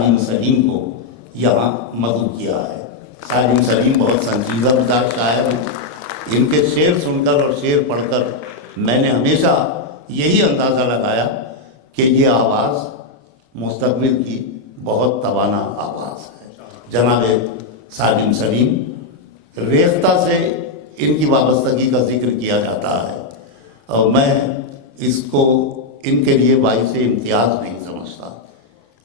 سالم سلیم کو یہاں مدعو کیا ہے۔ سالم سلیم بہت سنجیدہ مزاج شاعر ہیں۔ ان کے شعر سن کر اور شعر پڑھ کر میں نے ہمیشہ یہی اندازہ لگایا کہ یہ آواز مستقبل کی بہت توانا آواز ہے۔ جناب سالم سلیم، ریختہ سے ان کی وابستگی کا ذکر کیا جاتا ہے اور میں اس کو ان کے لیے باعث امتیاز نہیں سمجھتا۔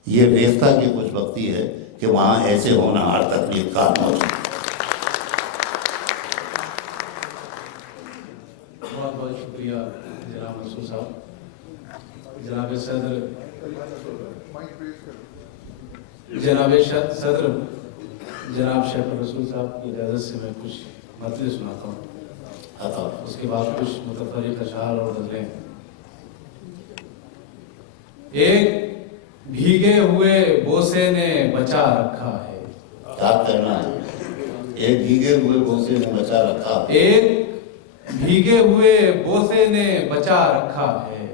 یہ ریختہ کی خوش بختی ہے کہ وہاں ایسے ہونہار تخلیق کار موجود ہے۔ بہت بہت شکریہ جناب رسول صاحب۔ جناب صدر جناب شیخ الرسول صاحب کی اجازت سے میں کچھ مطلب سناتا ہوں، اس کے بعد کچھ متفرق اشعار اور غزلیں۔ ایک بھیگے ہوئے بوسے نے بچا رکھا ہے، کیا کہنا ہے؟ ایک بھیگے ہوئے بوسے نے بچا رکھا، ایک بھیگے ہوئے بوسے نے بچا رکھا ہے،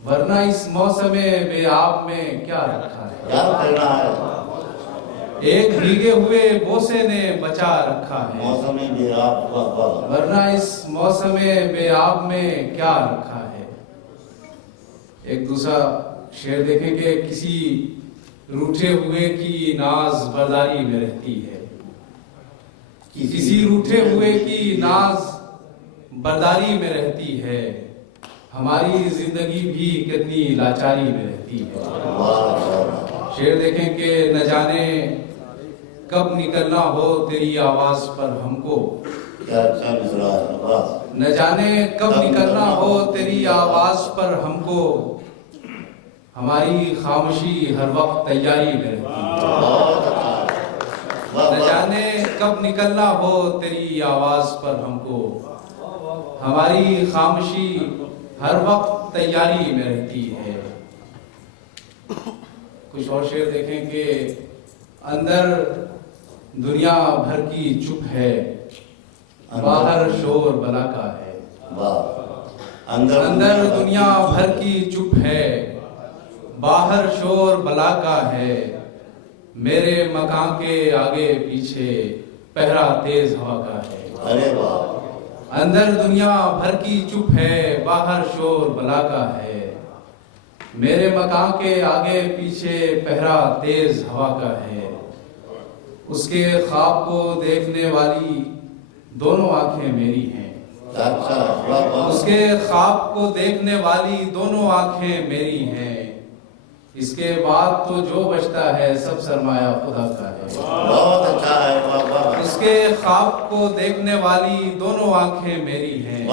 ورنہ اس موسم بے آب میں کیا رکھا ہے۔ کیا کہنا ہے؟ ایک بھیگے ہوئے بوسے نے بچا رکھا ہے، موسم بے آب، ورنہ اس موسم بے آب میں کیا رکھا ہے۔ ایک دوسرا شعر دیکھیں کہ کسی روٹھے ہوئے کی ناز برداری میں رہتی ہے، کسی روٹھے ہوئے کی ناز برداری میں رہتی ہے، ہماری زندگی بھی کتنی لاچاری میں رہتی ہے۔ شعر دیکھیں کہ نہ جانے کب نکلنا ہو تیری آواز پر ہم کو، نہ جانے کب نکلنا ہو تیری آواز پر ہم کو، ہماری خاموشی ہر وقت تیاری میں رہتی ہے۔ نہ جانے کب نکلنا ہو تیری آواز پر ہم کو، ہماری خاموشی ہر وقت تیاری میں رہتی ہے۔ کچھ اور شعر دیکھیں کہ اندر دنیا بھر کی چپ ہے، باہر شور بلا کا ہے۔ اندر دنیا بھر کی چپ ہے، باہر شور بلا کا ہے، میرے مکان کے آگے پیچھے پہرا تیز ہوا کا ہے۔ اندر دنیا بھر کی چپ ہے، باہر شور بلا کا ہے، میرے مکان کے آگے پیچھے پہرا تیز ہوا کا ہے۔ اس کے خواب کو دیکھنے والی دونوں آنکھیں میری ہیں، اس کے خواب کو دیکھنے والی دونوں آنکھیں میری ہیں، اس کے بعد تو جو بچتا ہے سب سرمایہ خدا کا ہے۔ بہت اچھا ہے۔ اس کے خواب کو دیکھنے والی دونوں آنکھیں میری ہیں،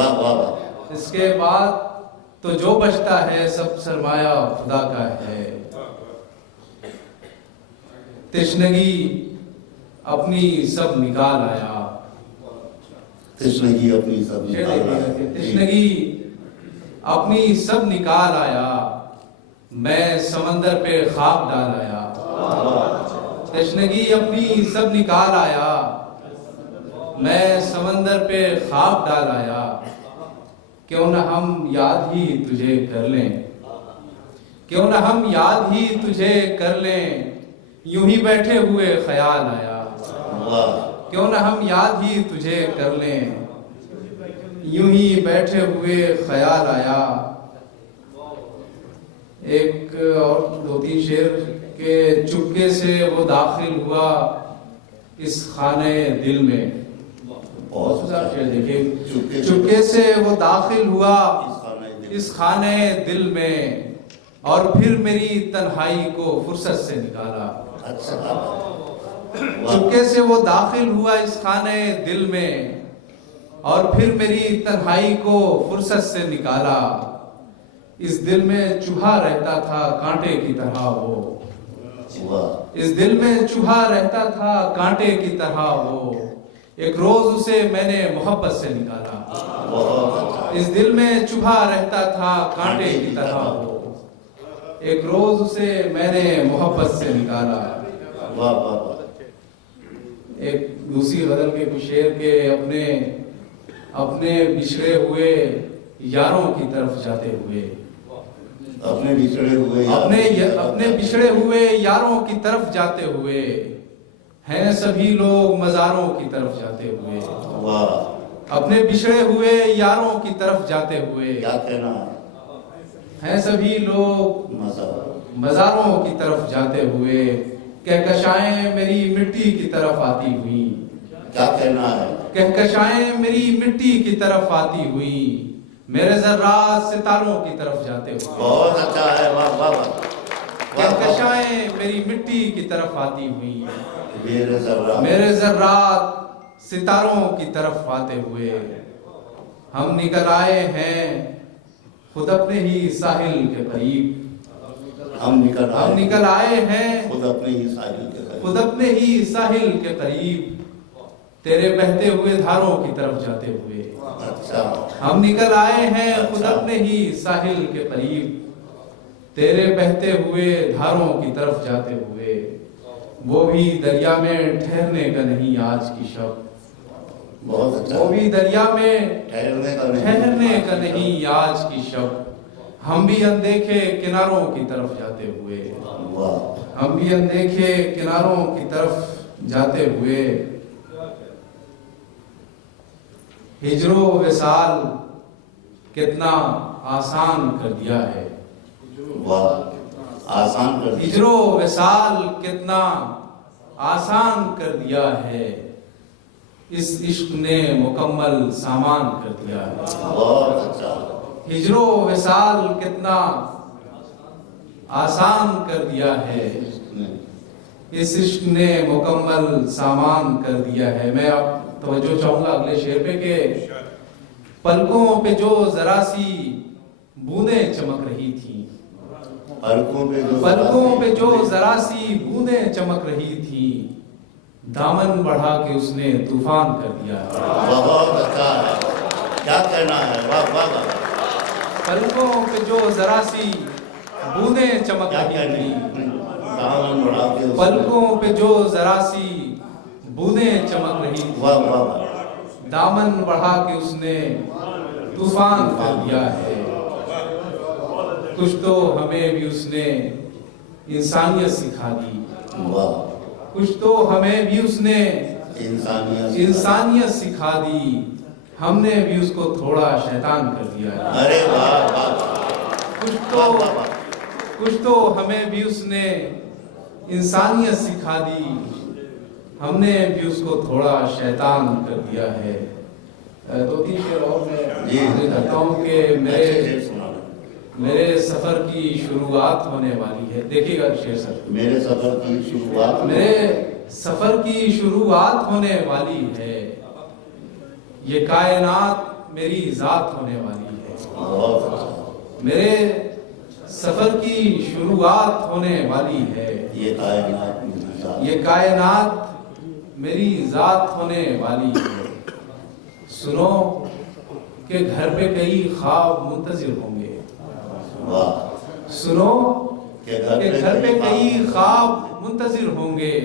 اس کے بعد تو جو بچتا ہے سب سرمایہ خدا کا ہے۔ تشنگی اپنی سب نکال آیا، تشنگی اپنی سب نکال آیا، تشنگی اپنی سب نکال آیا، میں سمندر پہ خواب ڈال آیا۔ تشنگی اپنی سب نکال آیا، میں سمندر پہ خواب ڈال آیا، کیوں نہ ہم یاد ہی تجھے کر لیں، کیوں نہ ہم یاد ہی تجھے کر لیں، یوں ہی بیٹھے ہوئے خیال آیا، کیوں نہ ہم یاد ہی تجھے کر لیں، یوں ہی بیٹھے ہوئے خیال آیا۔ ایک اور دو تین شعر کہ چپکے سے وہ داخل ہوا اس خانے دل میں، بہت سارے شعر دیکھیں، چپکے سے وہ داخل ہوا اس خانے دل میں، اور پھر میری تنہائی کو فرصت سے نکالا۔ چپکے سے وہ داخل ہوا اس خانے دل میں، اور پھر میری تنہائی کو فرصت سے نکالا، اس دل میں چوہا رہتا تھا کانٹے کی طرح وہ، اس دل میں چوہا رہتا تھا کانٹے کی طرح وہ، ایک روز اسے میں نے محبت سے نکالا۔ اس دل میں چوہا رہتا تھا کانٹے کی طرح وہ، ایک روز اسے میں نے محبت سے نکالا۔ ایک دوسری غزل کے کچھ شعر کے اپنے بچھڑے ہوئے یاروں کی طرف جاتے ہوئے، اپنے بچھڑے ہوئے اپنے بچھڑے ہوئے یاروں کی طرف جاتے ہوئے ہیں سبھی لوگ مزاروں کی طرف جاتے ہوئے. واہ اپنے بچھڑے ہوئے یاروں کی طرف جاتے ہوئے کیا کہنا ہیں سبھی لوگ مزہ مزاروں کی طرف جاتے ہوئے. کہکشائیں میری مٹی کی طرف آتی ہوئی. کیا کہنا ہے کہکشائیں میری مٹی کی طرف آتی ہوئی. میرے ذرات ستاروں کی طرف جاتے ہوئے. بہت اچھا ہے واہ واہ واہ کہکشائیں میری مٹی کی طرف آتی ہوئی. میرے ذرات ستاروں کی طرف آتے ہوئے. ہم نکل آئے ہیں خود اپنے ہی ساحل کے قریب. ہم نکل آئے ہیں خود اپنے ہی ساحل کے قریب. خود اپنے ہی ساحل کے قریب. تیرے بہتے ہوئے دھاروں کی طرف جاتے ہوئے. اچھا ہم نکل آئے ہیں خود اپنے ہی ساحل کے قریب. تیرے بہتے ہوئے دھاروں کی طرف جاتے ہوئے. وہ بھی دریا میں ٹھہرنے کا نہیں آج کی شب. بہت اچھا وہ بھی دریا میں ٹھہرنے کا نہیں آج کی شب. ہم بھی اندیکھے کناروں کی طرف جاتے ہوئے. واہ ہم بھی اندیکھے کناروں کی طرف جاتے ہوئے. ہجر و وصال کتنا آسان کر دیا ہے. واہ آسان کر دیا. ہجر و وصال کتنا آسان کر دیا ہے. اس عشق نے مکمل سامان کر دیا ہے. بہت اچھا ہجر و وصال کتنا آسان کر دیا ہے. اس عشق نے مکمل سامان کر دیا ہے. میں اب توجہ چاہوں گا اگلے شعر پہ کہ پلکوں پہ جو ذرا سی بوندیں چمک رہی تھیں. پلکوں پہ جو ذرا سی بوندیں چمک رہی تھیں. دامن بڑھا کے اس نے طوفان کر دیا ہے. بہت اچھا ہے کیا کہنا ہے واہ واہ واہ. پلکوں پہ جو ذرا سی بوندیں چمک رہی تھیں. پلکوں پہ جو ذرا سی بوندیں چمک رہی تھیں. واہ واہ واہ. دامن بڑھا کے اس نے طوفان کر دیا ہے. کچھ تو ہمیں بھی اس نے انسانیت سکھا دی. واہ کچھ تو ہمیں بھی اس نے انسانیت سکھا دی. ہم نے بھی اس کو تھوڑا شیطان کر دیا ہے. ارے واہ واہ. کچھ تو ہمیں بھی اس نے انسانیت سکھا دی. ہم نے بھی اس کو تھوڑا شیطان کر دیا ہے. دو تین شعر اور میں کہتا ہوں کہ میرے سفر کی شروعات ہونے والی ہے. دیکھیے گا شعر سر. میرے سفر کی شروعات ہونے والی ہے. یہ کائنات میری ذات ہونے والی ہے. میرے سفر کی شروعات ہونے والی ہے. یہ کائنات میری ذات ہونے والی ہے. سنو کہ گھر پہ کئی خواب منتظر ہوں گے. سنو کہ گھر پہ کئی خواب منتظر ہوں گے.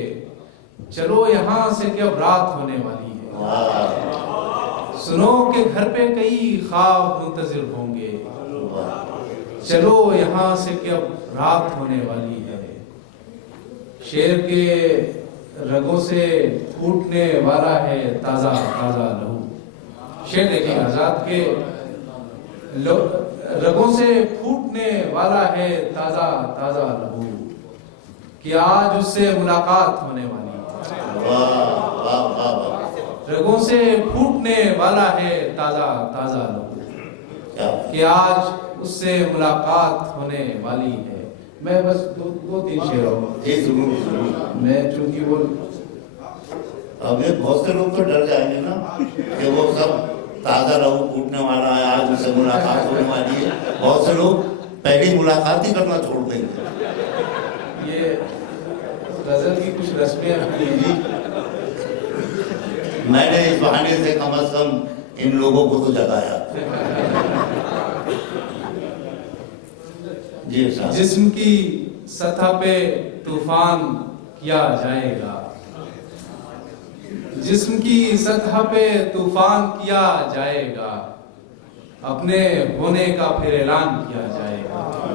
چلو یہاں سے کہ اب رات ہونے والی ہے. سنو کہ گھر پہ کئی خواب منتظر ہوں گے. چلو یہاں سے کہ اب رات ہونے والی ہے. شیر کے رگوں سے پھوٹنے والا ہے تازہ تازہ لہو. شیر دیکھیں آزاد کے رگوں سے پھوٹنے والا ہے تازہ تازہ لہو. کہ آج اس سے ملاقات ہونے والی ہے. رگوں سے پھوٹنے والا ہے تازہ تازہ لہو. کہ آج اس سے ملاقات ہونے والی ہے. میں بس دو تین شعر ہوں. میں چونکہ وہ بہت سے لوگ تو ڈر جائیں گے نا کہ وہ سب تازہ لہو پھوٹنے والا ہے آج اس سے ملاقات ہونے والی ہے. بہت سے لوگ پہلی ملاقات ہی کرنا چھوڑ دیں گے. یہ غزل کی کچھ رسمیں جی میں نے اس بہانے سے کم از کم ان لوگوں کو تو جگایا. جی جسم کی سطح پہ طوفان کیا جائے گا. جسم کی سطح پہ طوفان کیا جائے گا. اپنے ہونے کا پھر اعلان کیا جائے گا.